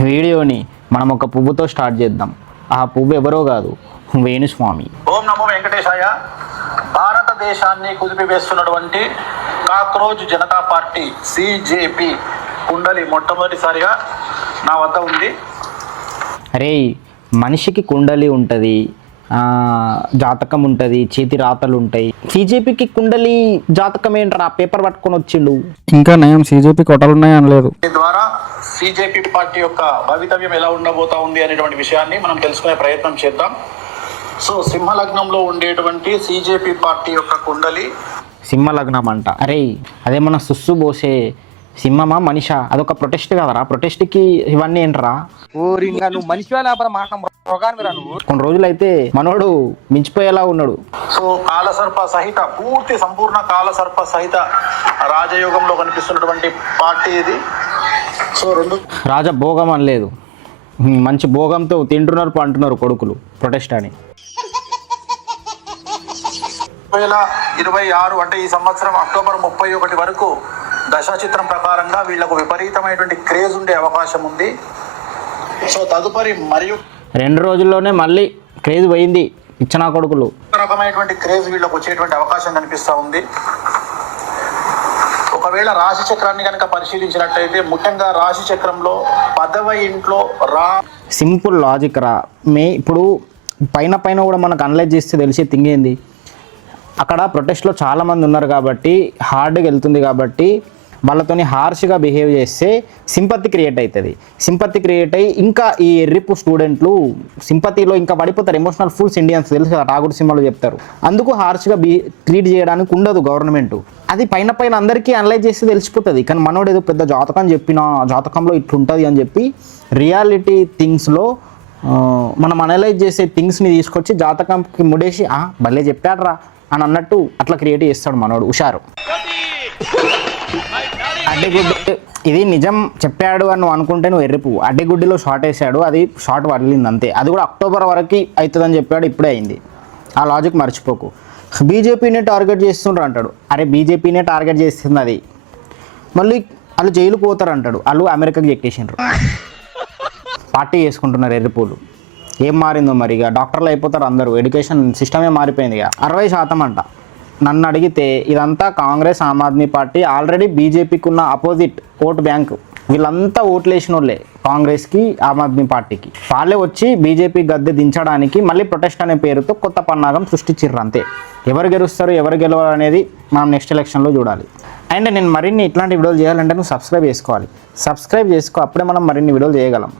వీడియోని మనం ఒక పువ్వుతో స్టార్ట్ చేద్దాం. ఆ పువ్వు ఎవరో కాదు, వేణుస్వామి. ఓం నమో వెంకటేశాయ. భారతదేశాన్ని కుదిపివేస్తున్నటువంటి కాక్రోచ్ జనతా పార్టీ సిజేపి కుండలి మొట్టమొదటిసారిగా నా వద్ద ఉంది. అరే, మనిషికి కుండలి ఉంటుంది, జాతకం ఉంటుంది, చేతి రాతలు ఉంటాయి. సిజేపీకి కుండలి జాతకం ఏంటారా? పేపర్ పట్టుకొని వచ్చిండు. ఇంకా నయం సిజేపీ కొట్టాలున్నాయి అనలేదు. దీని ద్వారా సిజేపీ పార్టీ యొక్క భవితవ్యం ఎలా ఉండబోతా ఉంది అనేటువంటి విషయాన్ని మనం తెలుసుకునే ప్రయత్నం చేద్దాం. సో సింహలగ్నంలో ఉండేటువంటి సిజేపీ పార్టీ యొక్క కుండలి సింహలగ్నం అంట. అరే, అదేమన్నా సుస్సు పోసే సింహమా మనిషా? అదొక ప్రొటెస్ట్ కదరా. ప్రొటెస్ట్కి ఇవన్నీ ఏంటరా? నువ్వు మనిషి కొన్ని రోజులైతే మనోడు మించిపోయేలా ఉన్నాడు. సో కాలసర్ప సహిత పూర్తి సంపూర్ణ కాలసర్ప సహిత రాజయోగంలో కనిపిస్తున్నటువంటి పార్టీ ఇది. సో రాజభోగం అనలేదు, మంచి భోగంతో తింటున్నారు పంటున్నారు కొడుకులు ప్రొటెస్ట్ అని. 2026 అంటే ఈ సంవత్సరం అక్టోబర్ 31 వరకు దశాచిత్రం ప్రకారంగా వీళ్లకు విపరీతమైనటువంటి క్రేజ్ ఉండే అవకాశం ఉంది. సో తదుపరి మరియు 2 రోజుల్లోనే మళ్ళీ క్రేజ్ పోయింది. ఇచ్చిన కొడుకులు రకమైనటువంటి క్రేజ్ వీళ్ళకు వచ్చేటువంటి అవకాశం కనిపిస్తూ ఉంది. ఒకవేళ రాశి చక్రాన్ని కనుక పరిశీలించినట్టయితే ముఖ్యంగా రాశి చక్రంలో 10వ ఇంట్లో సింపుల్ లాజిక్ రా. ఇప్పుడు పైన కూడా మనకు అనలైజ్ చేస్తే తెలిసే థింగ్ ఏంది, అక్కడ ప్రొటెస్ట్లో చాలామంది ఉన్నారు కాబట్టి హార్డ్గా వెళ్తుంది కాబట్టి వాళ్ళతోని హార్ష్గా బిహేవ్ చేస్తే సింపతి క్రియేట్ అవుతుంది. సింపతి క్రియేట్ అయ్యి ఇంకా ఈ ఎర్రిపు స్టూడెంట్లు సింపతిలో ఇంకా పడిపోతారు. ఎమోషనల్ ఫుల్స్ ఇండియన్స్ తెలుసు కదా, టాగూర్ సినిమాలో చెప్తారు. అందుకు హార్ష్గా ట్రీట్ చేయడానికి ఉండదు గవర్నమెంట్. అది పైన అందరికీ అనలైజ్ చేస్తే తెలిసిపోతుంది. కానీ మనోడు ఏదో పెద్ద జాతకం చెప్పిన జాతకంలో ఇట్లుంటుంది అని చెప్పి రియాలిటీ థింగ్స్లో మనం అనలైజ్ చేసే థింగ్స్ని తీసుకొచ్చి జాతకంకి ముడేసి భలే చెప్పాడ్రా అని అన్నట్టు అట్లా క్రియేట్ చేస్తాడు మనోడు. హుషారు. అడ్డగుడ్డి ఇది నిజం చెప్పాడు అని నువ్వు అనుకుంటే నువ్వు ఎర్రిపు. అడ్డగుడ్డిలో షార్ట్ వేసాడు, అది షార్ట్ వదిలింది అంతే. అది కూడా అక్టోబర్ వరకు అవుతుందని చెప్పాడు, ఇప్పుడే అయింది. ఆ లాజిక్ మర్చిపోకు. బీజేపీనే టార్గెట్ చేస్తుండ్రు అంటాడు. అరే, బీజేపీనే టార్గెట్ చేస్తుంది. అది మళ్ళీ వాళ్ళు జైలు పోతారు అంటాడు. వాళ్ళు అమెరికాకి చెక్కేసిండ్రు, పార్టీ చేసుకుంటున్నారు ఎర్రిపూలు. ఏం మారిందో మరి, ఇక డాక్టర్లు అయిపోతారు అందరూ. ఎడ్యుకేషన్ సిస్టమే మారిపోయింది. ఇక 60% అంట. నన్ను అడిగితే ఇదంతా కాంగ్రెస్, ఆమ్ ఆద్మీ పార్టీ, ఆల్రెడీ బీజేపీకి ఉన్న అపోజిట్ ఓట్ బ్యాంక్. వీళ్ళంతా ఓట్లు వేసిన వాళ్ళే కాంగ్రెస్కి, ఆమ్ ఆద్మీ పార్టీకి. వాళ్ళే వచ్చి బీజేపీ గద్దె దించడానికి మళ్ళీ ప్రొటెస్ట్ అనే పేరుతో కొత్త పన్నాగం సృష్టించారు అంతే. ఎవరు గెలుస్తారు, ఎవరు గెలవాలి అనేది మనం నెక్స్ట్ ఎలక్షన్లో చూడాలి. అండ్ నేను మరిన్ని ఇట్లాంటి వీడియోలు చేయాలంటే నువ్వు సబ్స్క్రైబ్ చేసుకోవాలి. సబ్స్క్రైబ్ చేసుకో, అప్పుడే మనం మరిన్ని వీడియోలు చేయగలం.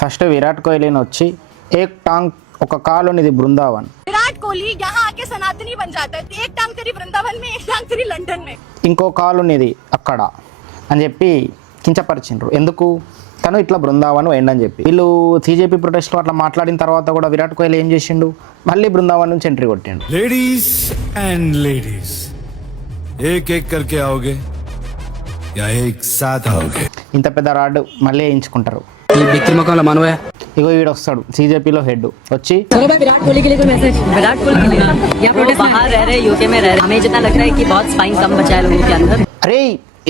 ఫస్ట్ విరాట్ కోహ్లీని వచ్చి ఏక్ టాంగ్ ఒక కాలునిది బృందావన్. विराट कोहली यहाँ आके सनातनी बन जाता है. एक टांग तेरी वृंदावन में, एक टांग तेरी लंदन में. ఇంకో కాలునిది అక్కడ అని చెప్పి కించపరిచిండ్రు. ఎందుకు? తను ఇట్లా బృందావన్ వేయండి చెప్పి. వీళ్ళు సిజేపీ ప్రొటెస్ట్లో అట్లా మాట్లాడిన తర్వాత కూడా విరాట్ కోహ్లీ ఏం చేసిండు, మళ్ళీ బృందావన్ నుంచి ఎంట్రీ కొట్టిండు. లేడీస్ అండ్ లేడీస్ ఏక్ ఏక్ కర్కే आओगे या एक साथ आओगे. ఇంత పెద్ద రాడ్ మళ్ళీ వేయించుకుంటారు. మనవే ఇగో వీడు వస్తాడు, సిజేపీలో హెడ్ వచ్చి विराट कोहली के लिए कोई मैसेज? विराट कोहली के लिए या वो बाहर रह रहे, यूके में रह रहे, हमें जितना लग रहा है कि बहुत स्पाइन कम बचा है लोगों के अंदर. అరే,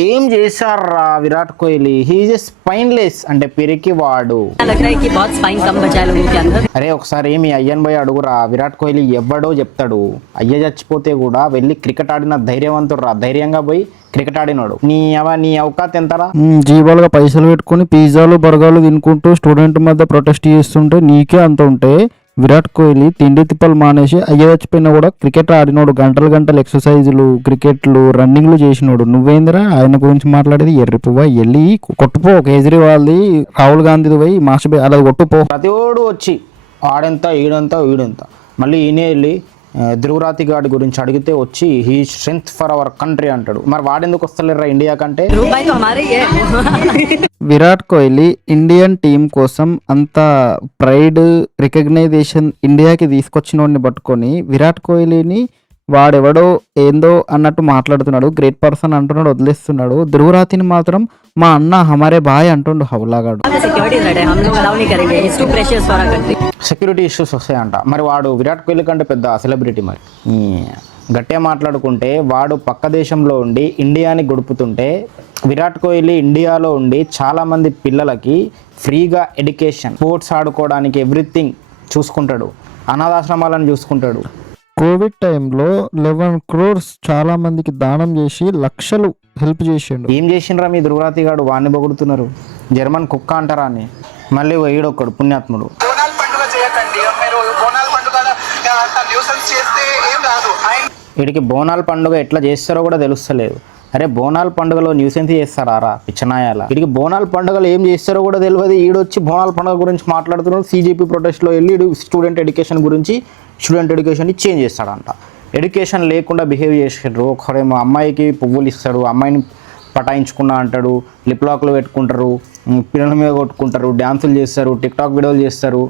ఏం చేశారా విరాట్ కోహ్లీ? హీఈస్ ఎ స్పైన్లెస్ అంటే పిరికి వాడు. लग रहा है कि बहुत स्पाइन कम बचा है लोगों के अंदर. అరే, ఒకసారి మీ అయ్యని పోయి అడుగురా. విరాట్ కోహ్లీ ఎవడో చెప్తాడు. అయ్య చచ్చిపోతే కూడా వెళ్ళి క్రికెట్ ఆడిన ధైర్యవంతుడు రా. ధైర్యంగా పోయి క్రికెట్ ఆడినాడు. నీ అవకాశం ఎంతరా? జీవాలుగా పైసలు పెట్టుకుని పిజ్జాలు బర్గర్లు తినుకుంటూ స్టూడెంట్ మధ్య ప్రొటెస్ట్ చేస్తుంటే నీకే అంత ఉంటే, విరాట్ కోహ్లీ తిండి తిప్పలు మానేసి అయ్య చచ్చిపోయినా కూడా క్రికెట్ ఆడినోడు. గంటలు ఎక్సర్సైజులు, క్రికెట్లు, రన్నింగ్లు చేసినోడు. నువ్వేందిరా ఆయన గురించి మాట్లాడేది? ఎర్రిపువ్వా, వెళ్ళి కొట్టుపో. కేజ్రీవాల్ది, రాహుల్ గాంధీది పోయి మాస్టర్ అలా కొట్టుపో. ప్రతివాడు వచ్చి ఆడెంత ఈడెంత మళ్ళీ ఈయనే వెళ్ళి ధ్రువరాతి గాడి గురించి అడిగితే వచ్చి he strength for our country అంటాడు. మరి వాడెందుకు వస్తలేరా ఇండియా కంటే? విరాట్ కోహ్లీ ఇండియన్ టీం కోసం అంత ప్రైడ్, రికగ్నైజేషన్ ఇండియాకి తీసుకొచ్చిన వాడిని పట్టుకొని విరాట్ కోహ్లీని వాడెవడో ఏందో అన్నట్టు మాట్లాడుతున్నాడు. గ్రేట్ పర్సన్ అంటున్నాడు, వదిలేస్తున్నాడు. ధ్రువరాతిని మాత్రం మా అన్న హమారే బాయ్ అంటుండు హౌలాగాడు. సెక్యూరిటీ ఇష్యూస్ వస్తాయంట. మరి వాడు విరాట్ కోహ్లీ కంటే పెద్ద సెలబ్రిటీ. మరి గట్టిగా మాట్లాడుకుంటే వాడు పక్క దేశంలో ఉండి ఇండియాని గడుపుతుంటే విరాట్ కోహ్లీ ఇండియాలో ఉండి చాలామంది పిల్లలకి ఫ్రీగా ఎడ్యుకేషన్, స్పోర్ట్స్ ఆడుకోవడానికి ఎవ్రీథింగ్ చూసుకుంటాడు, అనాథాశ్రమాలను చూసుకుంటాడు. కోవిడ్ టైంలో 11 crores చాలా మందికి దానం చేసి లక్షలు హెల్ప్ చేసిండు. ఏం చేసిండ్రా మీ ధృవరాతి గాడు, వాడిని పొగుడుతున్నారు. జర్మన్ కుక్క అంటారా అని. మళ్ళీ ఈడొక్కడు పుణ్యాత్ముడు. బోనాల పండుగ చేయకండి, మీరు బోనాల పండుగ న్యూసెన్స్ చేస్తే ఏం రాదు. వీడికి బోనాల పండుగ ఎట్లా చేస్తారో కూడా తెలుస్తలేదు. అరే బోనాల పండుగలో న్యూసెన్స్ చేస్తారా పిచ్చనాయాల? వీడికి బోనాల పండుగలు ఏం చేస్తారో కూడా తెలియదు. ఈడొచ్చి బోనాల పండుగ గురించి మాట్లాడుతున్నాడు. CJP ప్రొటెస్ట్లో వెళ్ళి స్టూడెంట్ ఎడ్యుకేషన్ గురించి, స్టూడెంట్ ఎడ్యుకేషన్ని చేంజ్ చేస్తాడంట. ఎడ్యుకేషన్ లేకుండా బిహేవ్ చేసారు. ఒకరేమో అమ్మాయికి పువ్వులు ఇస్తాడు, అమ్మాయిని పటాయించుకున్నా అంటాడు, లిప్ లాక్లు పెట్టుకుంటారు, పిల్లల మీద కొట్టుకుంటారు, డ్యాన్సులు చేస్తారు, టిక్టాక్ వీడియోలు చేస్తారు.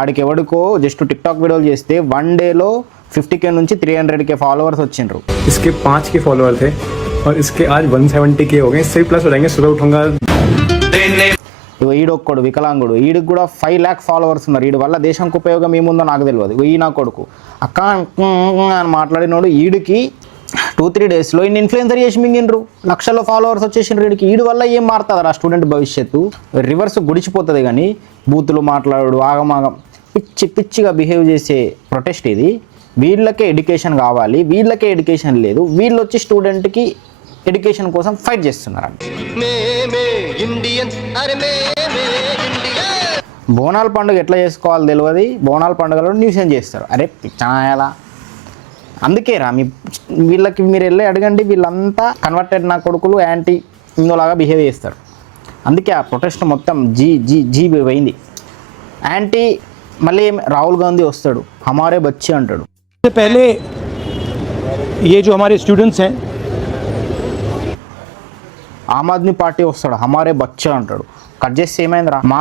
ఆడికి ఎవడికో జస్ట్ టిక్టాక్ వీడియోలు చేస్తే 1 డేలో 50K నుంచి 300K ఫాలోవర్స్ వచ్చిండ్రు. इसके 5K फॉलोअर थे और इसके आज 170K हो गए. इससे प्लस हो जाएंगे. सुबह उठूंगा. ఈడొక్కడు వికలాంగుడు, ఈడికి కూడా 5 lakh ఫాలోవర్స్ ఉన్నారు. వీడి వల్ల దేశంకు ఉపయోగం ఏముందో నాకు తెలియదు. ఈ నా కొడుకు అక్క అని మాట్లాడినోడు ఈడికి 2-3 డేస్లో ఇన్ని ఇన్ఫ్లుయెన్సర్ చేసి మింగిండ్రు, లక్షల్లో ఫాలోవర్స్ వచ్చేసిండ్రు. వీడికి ఈడి వల్ల ఏం మారుతుంది ఆ స్టూడెంట్ భవిష్యత్తు? రివర్స్ గుడిచిపోతుంది. కానీ బూతులు మాట్లాడు, ఆగమాగం పిచ్చిగా బిహేవ్ చేసే ప్రొటెస్ట్ ఇది. వీళ్ళకే ఎడ్యుకేషన్ కావాలి, వీళ్ళకే ఎడ్యుకేషన్ లేదు. వీళ్ళు వచ్చి స్టూడెంట్కి ఎడ్యుకేషన్ కోసం ఫైట్ చేస్తున్నారంట. బోనాల పండుగ ఎట్లా చేసుకోవాలో తెలియదు. బోనాల పండుగలో న్యూసెన్స్ చేస్తారు. అరే పిచ్చనాయాలా? అందుకే రా వీళ్ళకి మీరు వెళ్ళి అడగండి, వీళ్ళంతా కన్వర్టెడ్ నా కొడుకులు, యాంటీ ఇందులాగా బిహేవ్ చేస్తారు. అందుకే ఆ ప్రొటెస్ట్ మొత్తం జీ పోయింది. యాంటీ మళ్ళీ రాహుల్ గాంధీ వస్తాడు, హమారే బచ్చి అంటాడు. पहले ये जो हमारे स्टूडेंट्स हैं, ఆమ్ ఆద్మీ పార్టీ వస్తాడు, హమారే బచ్చా అంటాడు. కట్ చేస్తే ఏమైందిరా? మా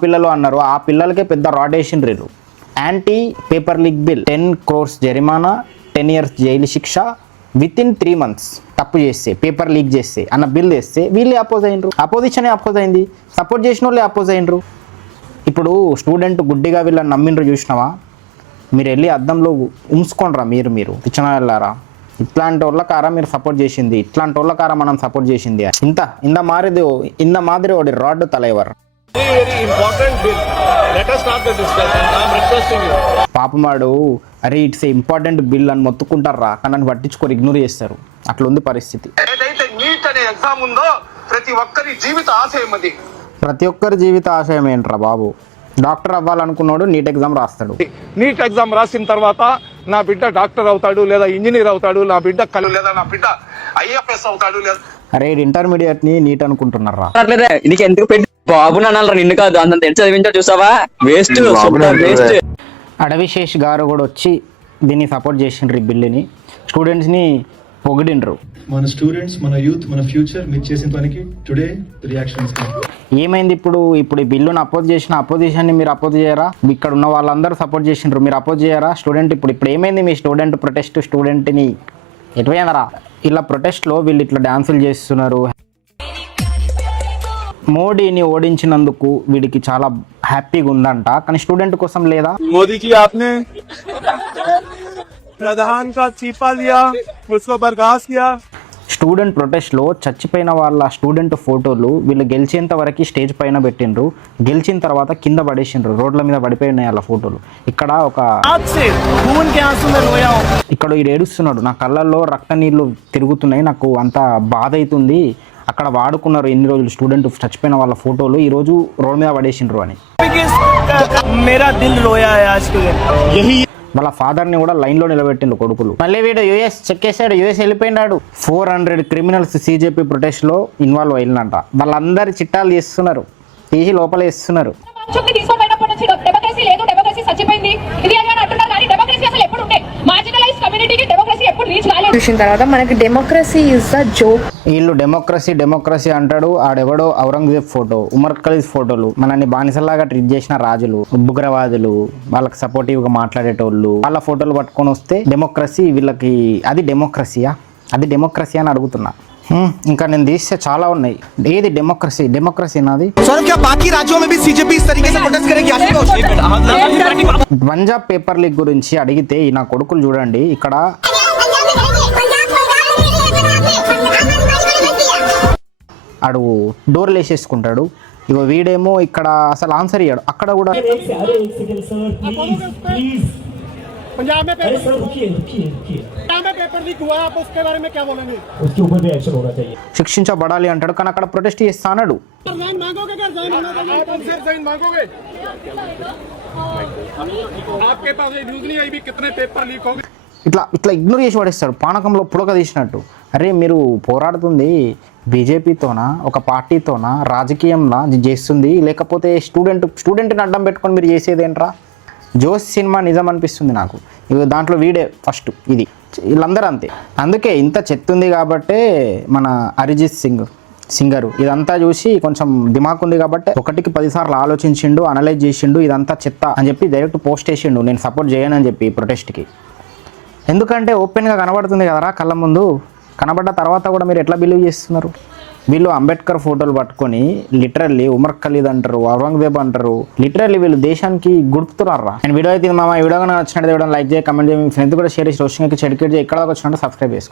పిల్లలు అన్నారు. ఆ పిల్లలకే పెద్ద రాడేసిండ్రు. Anti paper leak bill, 10 crores జరిమానా, 10 years జైలు శిక్ష వితిన్ 3 months తప్పు చేస్తే, పేపర్ లీక్ చేస్తే అన్న బిల్ తెస్తే వీళ్ళే అపోజ్ అయినరు. అపోజిషనే అపోజ్ అయింది, సపోర్ట్ చేసిన వాళ్ళే అపోజ్ అయినరు. ఇప్పుడు స్టూడెంట్ గుడ్డిగా వీళ్ళని నమ్మిండ్రు చూసినావా? మీరు వెళ్ళి అద్దంలో ఉంచుకోండిరా. మీరు పిచ్చన వెళ్ళారా? ఇట్లాంటి వాళ్ళకారా మీరు సపోర్ట్ చేసింది? ఇట్లాంటి వాళ్ళకారా మనం సపోర్ట్ చేసింది? ఇంత మాదిరి వాడి రాడ్ తలైవర్ పాపమాడు. అరే ఇట్స్ ఇంపార్టెంట్ బిల్ అని మొత్తుకుంటారా, కానీ నన్ను పట్టించుకోరు, ఇగ్నోర్ చేస్తారు. అట్లా ఉంది పరిస్థితి. ఏదైతే నీట్ అనే ఎగ్జామ్ ఉందో ప్రతి ఒక్కరి జీవిత ఆశయం అది. ప్రతి ఒక్కరి జీవిత ఆశయం ఏంట్రా బాబు? డాక్టర్ అవ్వాలనుకున్నాడు, నీట్ ఎగ్జామ్ రాస్తాడు. నీట్ ఎగ్జామ్ రాసిన తర్వాత నా బిడ్డ డాక్టర్ అవుతాడు, లేదా ఇంజనీర్ అవుతాడు, నా బిడ్డ లేదా నా బిడ్డ IFS అవుతాడు. లేదా అరే ఇంటర్మీడియట్ ని నీట్ అనుకుంటున్నారా? నీకు ఎందుకు పెట్టి బాబు నాన్న నిన్ను కాదు అంత చదివించో చూసావా? Waste waste. అడవిశేష్ గారు కూడా వచ్చి దీన్ని సపోర్ట్ చేసిండ్రు. ఈ బిల్లుని స్టూడెంట్స్ని పొగిడిండ్రు. మన స్టూడెంట్స్, మన యూత్, మన ఫ్యూచర్ మీరు చేసిన పనికి టుడే రియాక్షన్స్. ఏమైంది ఇప్పుడు ఈ బిల్లును అపోజ్ చేసిన అపోజిషన్ని మీరు అపోజ్ చేయరా? ఇక్కడ ఉన్న వాళ్ళందరూ సపోర్ట్ చేసిండ్రు, మీరు అపోజ్ చేయరా? స్టూడెంట్ ఇప్పుడు ఏమైంది? మీ స్టూడెంట్ ప్రొటెస్ట్ స్టూడెంట్ని ఎటువైందరా? ఇలా ప్రొటెస్ట్లో వీళ్ళు ఇట్లా డ్యాన్సులు చేస్తున్నారు. మోడీని ఓడించినందుకు వీడికి చాలా హ్యాపీగా ఉందంట, కానీ స్టూడెంట్ కోసం లేదా? మోదీకి ఆప్నే ప్రధాన్ కా చీపా లియా, ఉస్కో బర్ఖాస్త్ కియా. స్టూడెంట్ ప్రొటెస్ట్లో చచ్చిపోయిన వాళ్ళ స్టూడెంట్ ఫోటోలు వీళ్ళు గెలిచేంత వరకు స్టేజ్ పైన పెట్టిండ్రు. గెలిచిన తర్వాత కింద పడేసిండ్రు, రోడ్ల మీద పడిపోయినాయి వాళ్ళ ఫోటోలు. ఇక్కడ ఇక్కడ ఈడు ఏడుస్తున్నాడు, నా కళ్ళల్లో రక్త నీళ్లు తిరుగుతున్నాయి, నాకు అంత బాధ అవుతుంది. అక్కడ వాడుకున్నారు ఎన్ని రోజులు స్టూడెంట్ చచ్చిపోయిన వాళ్ళ ఫోటోలు, ఈరోజు రోడ్ మీద పడేసిండ్రు అని. వాళ్ళ ఫాదర్ని కూడా లైన్లో నిలబెట్టిండు కొడుకులు. మళ్ళీ వీడు యూఎస్ చెక్కేసాడు, యూఎస్ వెళ్ళిపోయినాడు. 400 క్రిమినల్స్ CJP ప్రొటెస్ట్లో ఇన్వాల్వ్ అయినంట. వాళ్ళందరి చిట్టాలు తీస్తున్నారు, తీసి లోపల వేస్తున్నారు. చూసిన తర్వాత మనకి డెమోక్రసీ ఇస్ అ జోక్. వీళ్ళు డెమోక్రసీ అంటాడు. ఆడెవడో ఔరంగజేబ్ ఫోటో, ఉమర్ ఖలీద్ ఫోటోలు, మనల్ని బానిసలాగా ట్రీట్ చేసిన రాజులు, ఉగ్రవాదులు, వాళ్ళకి సపోర్టివ్ గా మాట్లాడేటోళ్ళు, వాళ్ళ ఫోటోలు పట్టుకొని వస్తే డెమోక్రసీ వీళ్ళకి. అది డెమోక్రసీయా? అది డెమోక్రసీ అని అడుగుతున్నా. ఇంకా నేను తీస్తే చాలా ఉన్నాయి. ఏది డెమోక్రసీ నాది? పంజాబ్ పేపర్ లీక్ గురించి అడిగితే ఈ నా కొడుకులు చూడండి, ఇక్కడ ఆడు డోర్లు వేసేసుకుంటాడు. ఇగో వీడేమో ఇక్కడ అసలు ఆన్సర్ ఇయ్యాడు. అక్కడ కూడా पंजाब में पेपर पंजाब में पेपर लीक हुआ, आप उसके बारे में क्या बोलेंगे? उसके ऊपर भी एक्शन होना चाहिए. శిక్షించబడాలి అంటాడు, కానీ అక్కడ ప్రొటెస్ట్ చేస్తా అన్నాడు. साइन मांगोगे क्या? साइन मांगोगे? आपके पास न्यूज नहीं आई भी कितने पेपर लीक हो गए? ఇట్లా ఇట్లా ఇగ్నోర్ చేసి పడేస్తాడు, పానకంలో పుడక తీసినట్టు. అరే మీరు పోరాడుతుంది బీజేపీతోనా, ఒక పార్టీతోనా, రాజకీయంలా చేస్తుంది, లేకపోతే స్టూడెంట్ని అడ్డం పెట్టుకొని మీరు చేసేదేంట్రా? జోస్ సినిమా నిజం అనిపిస్తుంది నాకు. ఇవి దాంట్లో వీడే ఫస్ట్. ఇది వీళ్ళందరూ అంతే. అందుకే ఇంత చెత్త ఉంది కాబట్టే మన అరిజిత్ సింగరు ఇదంతా చూసి కొంచెం దిమాక్ ఉంది కాబట్టి 1కి 10 సార్లు ఆలోచించిండు, అనలైజ్ చేసిండు, ఇదంతా చెత్త అని చెప్పి డైరెక్ట్ పోస్ట్ చేసిండు, నేను సపోర్ట్ చేయను అని చెప్పి ప్రొటెస్ట్కి. ఎందుకంటే ఓపెన్గా కనబడుతుంది కదరా కళ్ళ ముందు. కనబడ్డ తర్వాత కూడా మీరు ఎట్లా బిలీవ్ చేస్తున్నారు? వీళ్ళు అంబేద్కర్ ఫోటోలు పట్టుకొని లిటరల్లీ ఉమర్ ఖలీద్ అంటారు, ఔరంగజేబ్ అంటారు, లిటరల్లీ వీళ్ళు దేశానికి గుర్తున్నారా. అండ్ వీడియో అయితే మామ, ఈ వీడియో నచ్చినట్టు లైక్ చేయ, కమెంట్ చేయ, మీ ఫ్రెండ్స్ కూడా షేర్ చేసి, రోషన్కి చెడికేట్ చేయి. ఇక్కడ వచ్చినట్టు సబ్స్క్రైబ్ చేసుకో.